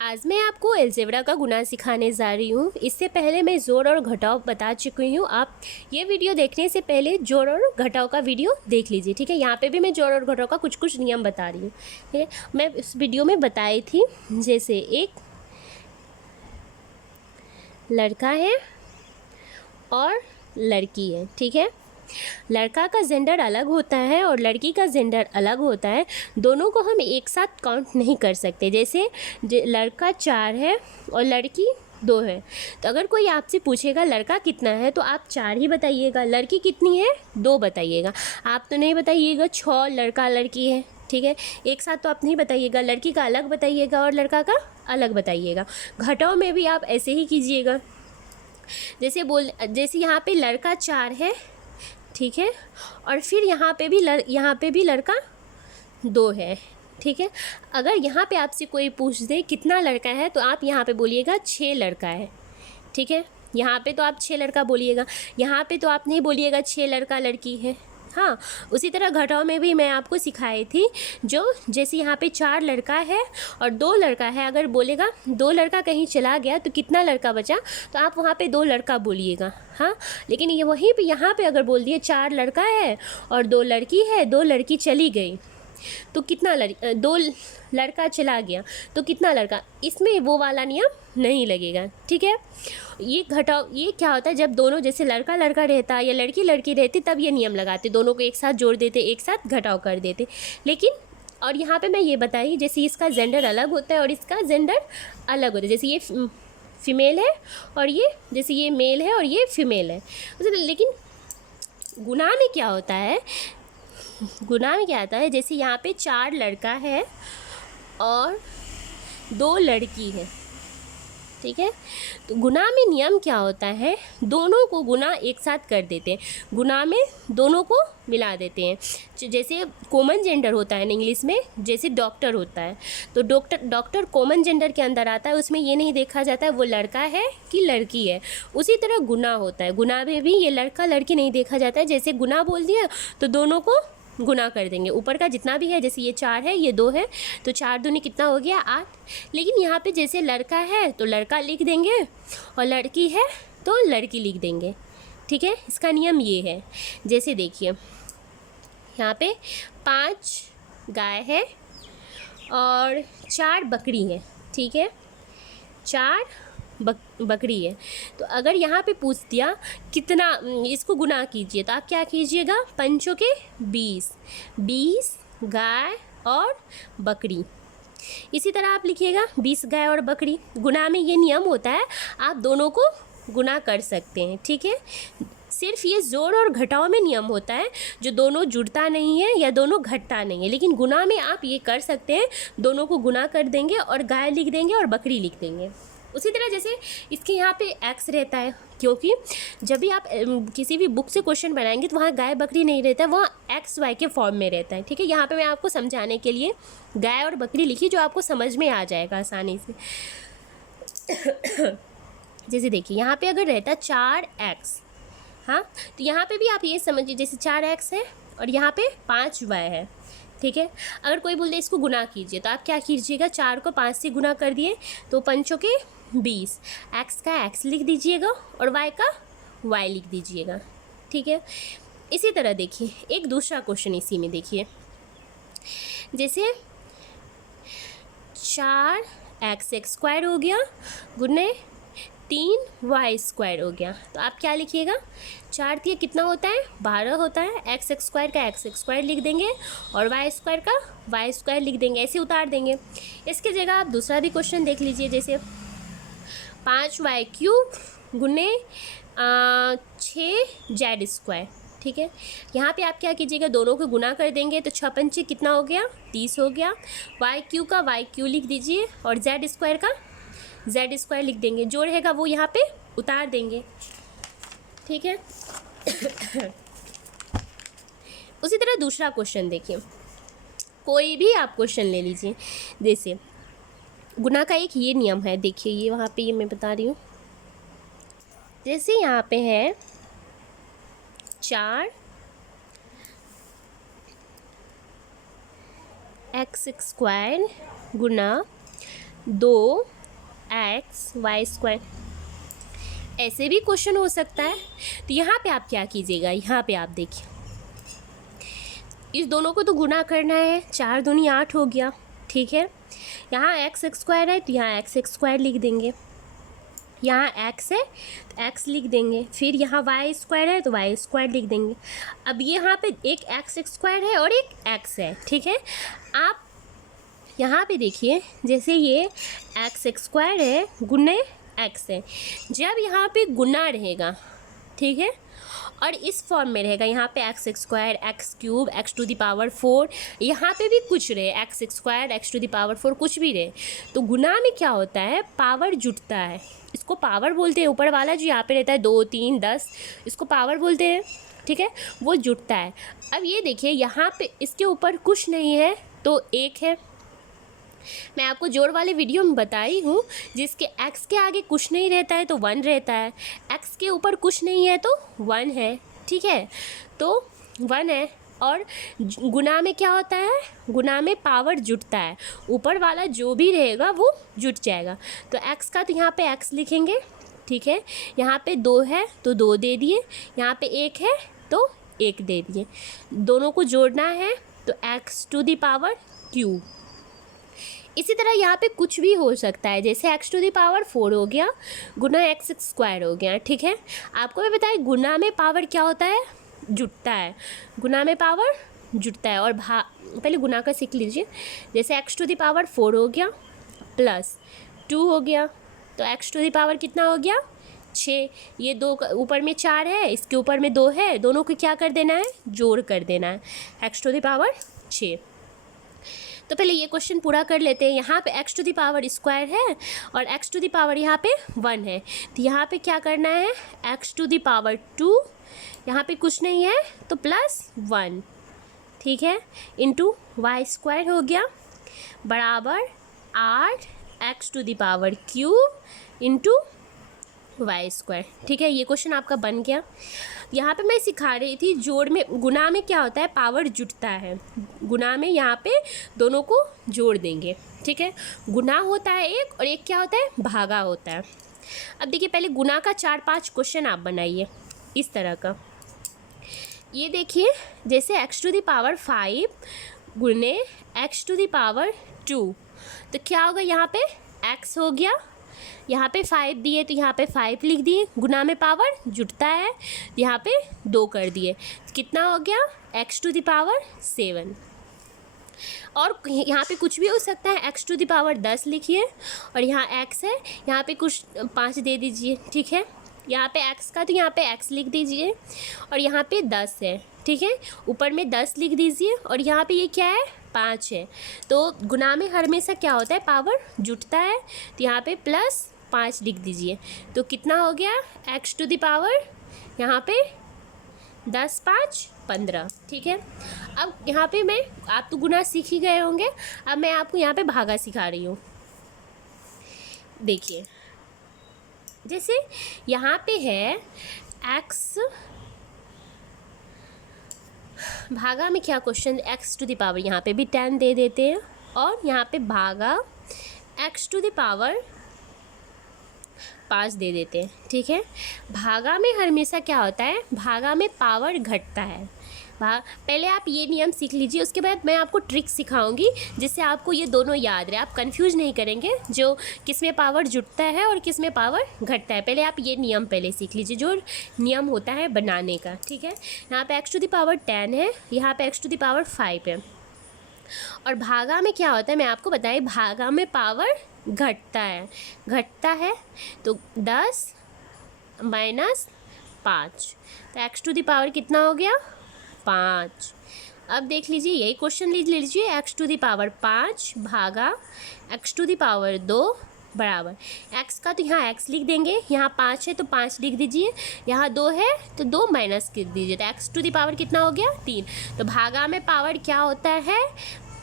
आज मैं आपको अलजेब्रा का गुना सिखाने जा रही हूँ। इससे पहले मैं जोड़ और घटाव बता चुकी हूँ। आप ये वीडियो देखने से पहले जोड़ और घटाव का वीडियो देख लीजिए, ठीक है। यहाँ पे भी मैं जोड़ और घटाव का कुछ कुछ नियम बता रही हूँ, ठीक है। मैं इस वीडियो में बताई थी, जैसे एक लड़का है और लड़की है, ठीक है। लड़का का जेंडर अलग होता है और लड़की का जेंडर अलग होता है। दोनों को हम एक साथ काउंट नहीं कर सकते। जैसे लड़का 4 है और लड़की 2 है, तो अगर कोई आपसे पूछेगा लड़का कितना है तो आप 4 ही बताइएगा, लड़की कितनी है 2 बताइएगा। आप तो नहीं बताइएगा 6 लड़का लड़की है, ठीक है। एक साथ तो आप नहीं बताइएगा, लड़की का अलग बताइएगा और लड़का का अलग बताइएगा। घटाव में भी आप ऐसे ही कीजिएगा। जैसे यहाँ पे लड़का 4 है, ठीक है, और फिर यहाँ पे भी लड़का 2 है, ठीक है। अगर यहाँ पे आपसे कोई पूछ दे कितना लड़का है तो आप यहाँ पे बोलिएगा 6 लड़का है, ठीक है। यहाँ पे तो आप 6 लड़का बोलिएगा, यहाँ पे तो आप नहीं बोलिएगा 6 लड़का लड़की है। हाँ, उसी तरह घटाव में भी मैं आपको सिखाई थी। जैसे यहाँ पे 4 लड़का है और 2 लड़का है, अगर बोलेगा 2 लड़का कहीं चला गया तो कितना लड़का बचा, तो आप वहाँ पे 2 लड़का बोलिएगा। हाँ, लेकिन ये वहीं पे यहाँ पे अगर बोल दिए 4 लड़का है और 2 लड़की है, 2 लड़की चली गई तो कितना 2 लड़का चला गया तो कितना लड़का, इसमें वो वाला नियम नहीं लगेगा, ठीक है। ये घटाव ये क्या होता है, जब दोनों जैसे लड़का लड़का रहता है या लड़की लड़की रहती तब ये नियम लगाते, दोनों को एक साथ जोड़ देते, एक साथ घटाव कर देते। लेकिन और यहाँ पे मैं ये बताई, जैसे इसका जेंडर अलग होता है और इसका जेंडर अलग होता है। जैसे ये फीमेल है और ये, जैसे ये मेल है और ये फीमेल है। लेकिन गुना में क्या होता है, गुना में क्या आता है, जैसे यहाँ पे 4 लड़का है और 2 लड़की है, ठीक है। तो गुना में नियम क्या होता है, दोनों को गुना एक साथ कर देते हैं, गुना में दोनों को मिला देते हैं। जैसे कॉमन जेंडर होता है इंग्लिश में, जैसे डॉक्टर होता है, तो डॉक्टर कॉमन जेंडर के अंदर आता है, उसमें ये नहीं देखा जाता है वो लड़का है कि लड़की है। उसी तरह गुना होता है, गुना में भी ये लड़का लड़की नहीं देखा जाता है। जैसे गुना बोल दिया तो दोनों को गुना कर देंगे, ऊपर का जितना भी है, जैसे ये 4 है ये 2 है, तो 4 दूनी कितना हो गया 8। लेकिन यहाँ पे जैसे लड़का है तो लड़का लिख देंगे और लड़की है तो लड़की लिख देंगे, ठीक है। इसका नियम ये है। जैसे देखिए यहाँ पे 5 गाय है और 4 बकरी है, ठीक है, 4 बकरी है। तो अगर यहाँ पे पूछ दिया कितना, इसको गुना कीजिए, तो आप क्या कीजिएगा, 5 के 20 गाय और बकरी। इसी तरह आप लिखिएगा 20 गाय और बकरी। गुना में ये नियम होता है, आप दोनों को गुना कर सकते हैं, ठीक है। सिर्फ ये जोड़ और घटाव में नियम होता है जो दोनों जुड़ता नहीं है या दोनों घटता नहीं है। लेकिन गुना में आप ये कर सकते हैं, दोनों को गुना कर देंगे और गाय लिख देंगे और बकरी लिख देंगे। उसी तरह जैसे इसके यहाँ पे एक्स रहता है, क्योंकि जब भी आप किसी भी बुक से क्वेश्चन बनाएंगे तो वहाँ गाय बकरी नहीं रहता है, वहाँ एक्स वाई के फॉर्म में रहता है, ठीक है। यहाँ पे मैं आपको समझाने के लिए गाय और बकरी लिखी जो आपको समझ में आ जाएगा आसानी से। जैसे देखिए यहाँ पे अगर रहता 4x, हाँ, तो यहाँ पे भी आप ये समझिए जैसे 4x है और यहाँ पे 5y है, ठीक है। अगर कोई बोल दे इसको गुना कीजिए तो आप क्या कीजिएगा, 4 को 5 से गुना कर दिए तो 5 के 20, x का x लिख दीजिएगा और y का y लिख दीजिएगा, ठीक है। इसी तरह देखिए एक दूसरा क्वेश्चन इसी में देखिए, जैसे 4x² हो गया गुने 3y² हो गया, तो आप क्या लिखिएगा, 4 दिए कितना होता है 12 होता है, x² का x² लिख देंगे और y² का y² लिख देंगे, ऐसे उतार देंगे। इसके जगह आप दूसरा भी क्वेश्चन देख लीजिए, जैसे 5y³ गुने 6z², ठीक है। यहाँ पे आप क्या कीजिएगा, दोनों को गुना कर देंगे तो 6 पंचे कितना हो गया 30 हो गया, y³ का y³ लिख दीजिए और z² का z² लिख देंगे, जो रहेगा वो यहाँ पे उतार देंगे, ठीक है। उसी तरह दूसरा क्वेश्चन देखिए, कोई भी आप क्वेश्चन ले लीजिए। जैसे गुना का एक ये नियम है, देखिए ये वहाँ पे ये मैं बता रही हूँ, जैसे यहाँ पे है 4x² गुना 2x² ऐसे भी क्वेश्चन हो सकता है। तो यहाँ पे आप क्या कीजिएगा, यहाँ पे आप देखिए, इस दोनों को तो गुना करना है, 4 दूनी 8 हो गया, ठीक है। यहाँ x² है तो यहाँ x² लिख देंगे, यहाँ x है तो x लिख देंगे, फिर यहाँ y² है तो y² लिख देंगे। अब यहाँ पे एक x² है और एक x है, ठीक है। आप यहाँ पे देखिए, जैसे ये x² है गुने x है, जब यहाँ पे गुना रहेगा, ठीक है, और इस फॉर्म में रहेगा, यहाँ पे x² x³ x⁴, यहाँ पे भी कुछ रहे x² x⁴ कुछ भी रहे, तो गुना में क्या होता है, पावर जुटता है। इसको पावर बोलते हैं, ऊपर वाला जो यहाँ पे रहता है 2 3 10, इसको पावर बोलते हैं, ठीक है, वो जुटता है। अब ये देखिए, यहाँ पे इसके ऊपर कुछ नहीं है तो 1 है। मैं आपको जोड़ वाले वीडियो में बताई हूँ, जिसके x के आगे कुछ नहीं रहता है तो 1 रहता है, x के ऊपर कुछ नहीं है तो 1 है, ठीक है, तो 1 है। और गुना में क्या होता है, गुना में पावर जुटता है, ऊपर वाला जो भी रहेगा वो जुट जाएगा। तो x का तो यहाँ पे x लिखेंगे, ठीक है, यहाँ पे 2 है तो 2 दे दिए, यहाँ पे 1 है तो 1 दे दिए, दोनों को जोड़ना है तो x⁴। इसी तरह यहाँ पे कुछ भी हो सकता है, जैसे x⁴ हो गया गुना x² हो गया, ठीक है। आपको मैं बताया गुना में पावर क्या होता है, जुटता है, गुना में पावर जुटता है। और पहले गुना का सीख लीजिए, जैसे x⁴ हो गया प्लस 2 हो गया, तो x⁴ कितना हो गया 6, ये 2 ऊपर में 4 है, इसके ऊपर में 2 है, दोनों को क्या कर देना है, जोड़ कर देना है, x⁴ 6। तो पहले ये क्वेश्चन पूरा कर लेते हैं। यहाँ पे x² है और x⁴ यहाँ पे 1 है, तो यहाँ पे क्या करना है, x⁴2, यहाँ पे कुछ नहीं है तो +1, ठीक है, इंटू y² हो गया बराबर 8 x³ इंटू y², ठीक है। ये क्वेश्चन आपका बन गया। यहाँ पे मैं सिखा रही थी जोड़ में, गुना में क्या होता है, पावर जुटता है, गुना में यहाँ पे दोनों को जोड़ देंगे, ठीक है। गुना होता है एक और एक क्या होता है, भागा होता है। अब देखिए, पहले गुना का 4-5 क्वेश्चन आप बनाइए इस तरह का। ये देखिए, जैसे x⁵ गुने x⁵2, तो क्या होगा, यहाँ पे x हो गया, यहाँ पे 5 दिए तो यहाँ पे 5 लिख दिए, गुना में पावर जुटता है, यहाँ पे 2 कर दिए, कितना हो गया x⁷। और यहाँ पे कुछ भी हो सकता है, x⁻10 लिखिए, और यहाँ x है, यहाँ पे कुछ 5 दे दीजिए, ठीक है। यहाँ पे x का तो यहाँ पे x लिख दीजिए, और यहाँ पे 10 है, ठीक है, ऊपर में 10 लिख दीजिए, और यहाँ पे ये क्या है, 5 है। तो गुना में हमेशा क्या होता है, पावर जुटता है, तो यहाँ पे +5 लिख दीजिए, तो कितना हो गया x⁻, यहाँ पे 10 5 15, ठीक है। अब यहाँ पे आप तो गुना सीख ही गए होंगे, अब मैं आपको यहाँ पे भागा सिखा रही हूँ। देखिए, जैसे यहाँ पे है x, भागा में क्या क्वेश्चन, x⁻, यहाँ पे भी 10 दे देते हैं, और यहाँ पे भागा x⁻5 दे देते हैं, ठीक है। भागा में हमेशा क्या होता है, भागा में पावर घटता है। पहले आप ये नियम सीख लीजिए, उसके बाद मैं आपको ट्रिक सिखाऊंगी जिससे आपको ये दोनों याद रहे, आप कंफ्यूज नहीं करेंगे जो किस में पावर जुटता है और किस में पावर घटता है। पहले आप ये नियम पहले सीख लीजिए, जो नियम होता है बनाने का, ठीक है। यहाँ पे x⁻10 है, यहाँ पे x⁻5 है, और भागा में क्या होता है मैं आपको बताएं, भागा में पावर घटता है, तो 10 - 5, तो x⁻ कितना हो गया 5। अब देख लीजिए, यही क्वेश्चन लीजिए, x⁻5 भागा x⁻2 बराबर, x का तो यहाँ x लिख देंगे, यहाँ 5 है तो 5 लिख दीजिए, यहाँ 2 है तो 2 माइनस कर दीजिए, तो x⁻ कितना हो गया 3। तो भागा में पावर क्या होता है,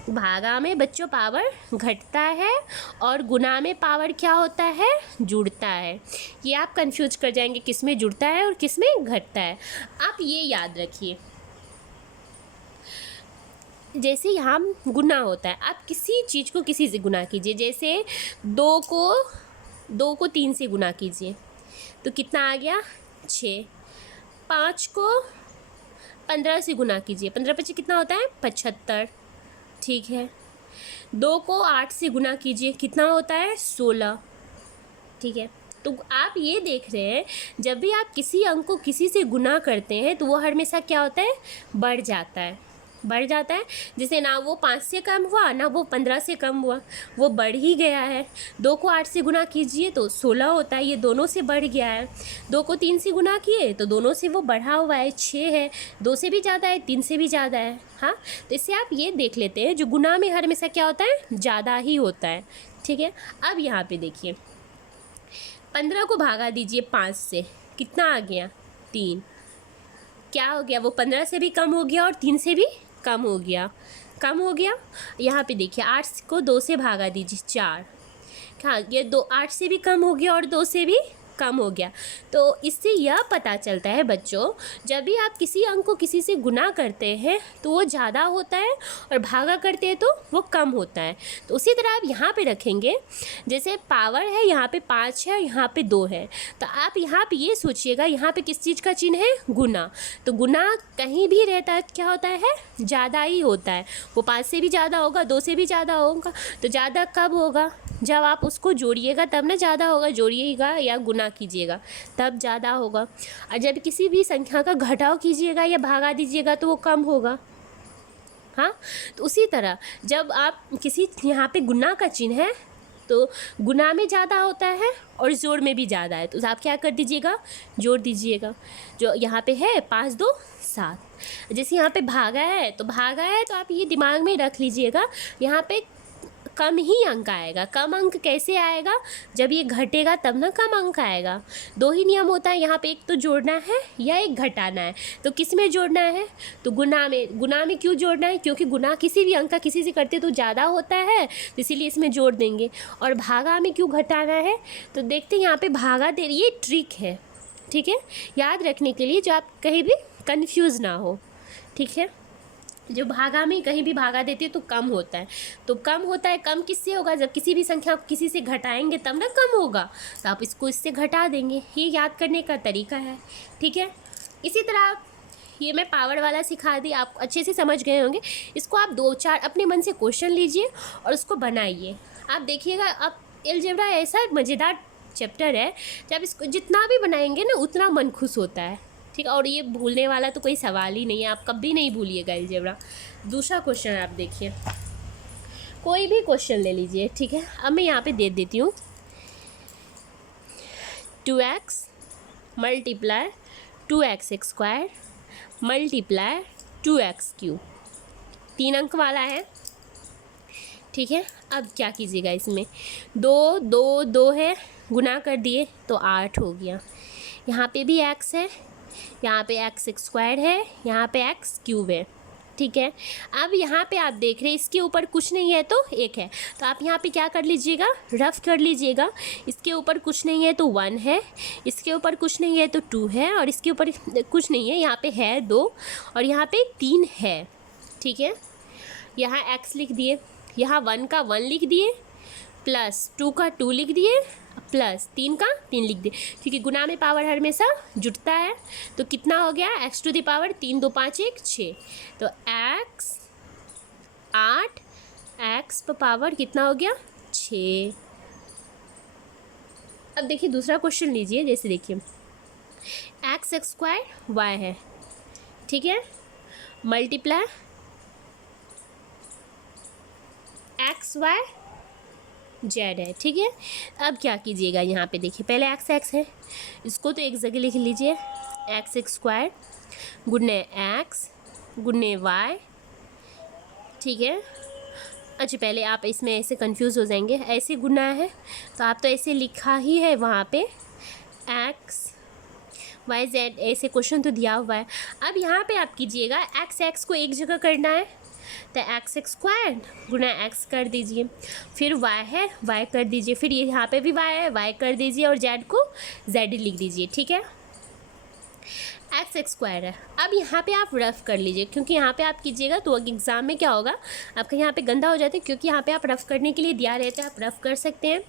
भागा में बच्चों पावर घटता है, और गुना में पावर क्या होता है, जुड़ता है। ये आप कंफ्यूज कर जाएंगे किस में जुड़ता है और किस में घटता है, आप ये याद रखिए। जैसे यहाँ गुना होता है, आप किसी चीज़ को किसी से गुना कीजिए। जैसे 2 को 3 से गुना कीजिए तो कितना आ गया 6। 5 को 15 से गुना कीजिए, 15 पच्चीस कितना होता है 75। ठीक है। 2 को 8 से गुना कीजिए, कितना होता है 16। ठीक है। तो आप ये देख रहे हैं, जब भी आप किसी अंक को किसी से गुना करते हैं तो वो हमेशा क्या होता है, बढ़ जाता है, बढ़ जाता है। जैसे ना वो 5 से कम हुआ ना वो 15 से कम हुआ, वो बढ़ ही गया है। 2 को 8 से गुना कीजिए तो 16 होता है, ये दोनों से बढ़ गया है। 2 को 3 से गुना किए तो दोनों से वो बढ़ा हुआ है, 6 है। 2 से भी ज़्यादा है, 3 से भी ज़्यादा है। हाँ, तो इससे आप ये देख लेते हैं, जो गुना में हमेशा क्या होता है, ज़्यादा ही होता है। ठीक है। अब यहाँ पे देखिए, 15 को भागा दीजिए 5 से, कितना आ गया 3। क्या हो गया, वो 15 से भी कम हो गया और 3 से भी कम हो गया, कम हो गया। यहाँ पे देखिए 8 को 2 से भागा दीजिए 4। हाँ, ये 8 से भी कम हो गया और 2 से भी कम हो गया। तो इससे यह पता चलता है बच्चों, जब भी आप किसी अंक को किसी से गुना करते हैं तो वो ज़्यादा होता है और भागा करते हैं तो वो कम होता है। तो उसी तरह आप यहाँ पे रखेंगे, जैसे पावर है यहाँ पे 5 है, यहाँ पे 2 है, तो आप यहाँ पे ये सोचिएगा यहाँ पे किस चीज़ का चिन्ह है, गुना। तो गुना कहीं भी रहता है क्या होता है, ज़्यादा ही होता है। वो 5 से भी ज़्यादा होगा, 2 से भी ज़्यादा होगा। तो ज़्यादा कब होगा, जब आप उसको जोड़िएगा तब ना ज़्यादा होगा, जोड़िएगा या गुना कीजिएगा तब ज़्यादा होगा। और जब किसी भी संख्या का घटाव कीजिएगा या भागा दीजिएगा तो वो कम होगा। हाँ, तो उसी तरह जब आप किसी यहाँ पे गुना का चिन्ह है तो गुना में ज़्यादा होता है और जोड़ में भी ज़्यादा है, तो आप क्या कर दीजिएगा, जोड़ दीजिएगा। जो यहाँ पे है 5 2 7, जैसे यहाँ पे भागा है तो भागा है, तो आप ये दिमाग में रख लीजिएगा, यहाँ पे कम ही अंक आएगा। कम अंक कैसे आएगा, जब ये घटेगा तब ना कम अंक आएगा। 2 ही नियम होता है यहाँ पे, एक तो जोड़ना है या एक घटाना है। तो किस में जोड़ना है, तो गुना में। गुना में क्यों जोड़ना है, क्योंकि गुना किसी भी अंक का किसी से करते तो ज़्यादा होता है, तो इसीलिए इसमें जोड़ देंगे। और भागा में क्यों घटाना है, तो देखते हैं यहाँ पे भागा दे, ये ट्रिक है। ठीक है, याद रखने के लिए, जो आप कहीं भी कन्फ्यूज़ ना हो। ठीक है, जो भागा में कहीं भी भागा देते तो कम होता है, तो कम होता है। कम किससे होगा, जब किसी भी संख्या को किसी से घटाएंगे तब ना कम होगा, तो आप इसको इससे घटा देंगे। ये याद करने का तरीका है। ठीक है, इसी तरह ये मैं पावर वाला सिखा दी, आप अच्छे से समझ गए होंगे। इसको आप 2-4 अपने मन से क्वेश्चन लीजिए और उसको बनाइए। आप देखिएगा, अब अलजेब्रा ऐसा मज़ेदार चैप्टर है, जब इसको जितना भी बनाएंगे ना उतना मन खुश होता है। ठीक है, और ये भूलने वाला तो कोई सवाल ही नहीं है, आप कभी नहीं भूलिएगा अलजेब्रा। दूसरा क्वेश्चन आप देखिए, कोई भी क्वेश्चन ले लीजिए। ठीक है, अब मैं यहाँ पे दे देती हूँ 2x multiply 2x² multiply 2x³ 3 अंक वाला है। ठीक है, अब क्या कीजिएगा, इसमें 2 2 2 है, गुना कर दिए तो 8 हो गया। यहाँ पे भी x है, यहाँ पे x² है, यहाँ पे x³ है। ठीक है, अब यहाँ पे आप देख रहे हैं इसके ऊपर कुछ नहीं है तो 1 है, तो आप यहाँ पे क्या कर लीजिएगा, रफ कर लीजिएगा। इसके ऊपर कुछ नहीं है तो 1 है, इसके ऊपर कुछ नहीं है तो 2 है, और इसके ऊपर कुछ नहीं है, यहाँ पे है 2 और यहाँ पे 3 है। ठीक है, यहाँ x लिख दिए, यहाँ 1 का 1 लिख दिए, प्लस 2 का 2 लिख दिए, प्लस 3 का 3 लिख दिए, क्योंकि गुना में पावर हमेशा जुटता है। तो कितना हो गया, x⁴ 3 2 5 1 6, तो x 8, x पर पावर कितना हो गया 6। अब देखिए दूसरा क्वेश्चन लीजिए, जैसे देखिए x² y है। ठीक है, मल्टीप्लाई xy z है। ठीक है, अब क्या कीजिएगा, यहाँ पे देखिए पहले x है, इसको तो एक जगह लिख लीजिए, x² गुने x गुने y। ठीक है, अच्छा पहले आप इसमें ऐसे कंफ्यूज हो जाएंगे, ऐसे गुना है तो आप तो ऐसे लिखा ही है वहाँ पे x y z, ऐसे क्वेश्चन तो दिया हुआ है। अब यहाँ पे आप कीजिएगा, x को एक जगह करना है तो x² गुना x कर दीजिए, फिर y है y कर दीजिए, फिर ये यहाँ पे भी y है y कर दीजिए, और z को z लिख दीजिए। ठीक है, एक्स स्क्वायर है। अब यहाँ पे आप रफ़ कर लीजिए, क्योंकि यहाँ पे आप कीजिएगा तो एग्ज़ाम में क्या होगा, आपका यहाँ पे गंदा हो जाता है, क्योंकि यहाँ पे आप रफ़ करने के लिए दिया रहता है, आप रफ़ कर सकते हैं।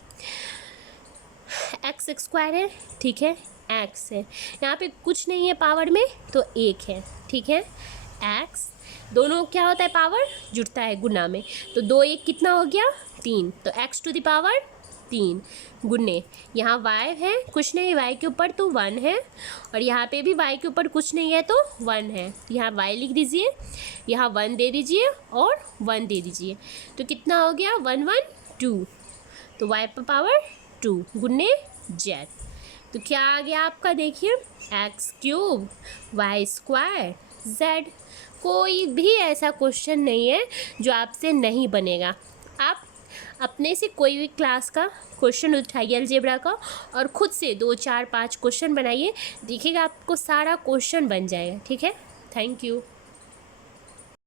एक्स स्क्वायर है, ठीक है, एक्स है, यहाँ पे कुछ नहीं है पावर में तो एक है, ठीक है। एक्स दोनों क्या होता है, पावर जुड़ता है गुना में, तो 2 1 कितना हो गया 3, तो एक्स टू द पावर 3 गुने यहाँ y है, कुछ नहीं y के ऊपर तो 1 है, और यहाँ पे भी y के ऊपर कुछ नहीं है तो 1 है, यहाँ y लिख दीजिए, यहाँ 1 दे दीजिए और 1 दे दीजिए, तो कितना हो गया 1 1 2, तो y पर पावर 2 गुने z, तो क्या आ गया आपका, देखिए x cube y square z। कोई भी ऐसा क्वेश्चन नहीं है जो आपसे नहीं बनेगा। आप अपने से कोई भी क्लास का क्वेश्चन उठाइए अलजेब्रा का, और ख़ुद से 2 4 5 क्वेश्चन बनाइए, देखिएगा आपको सारा क्वेश्चन बन जाएगा, ठीक है। Thank you.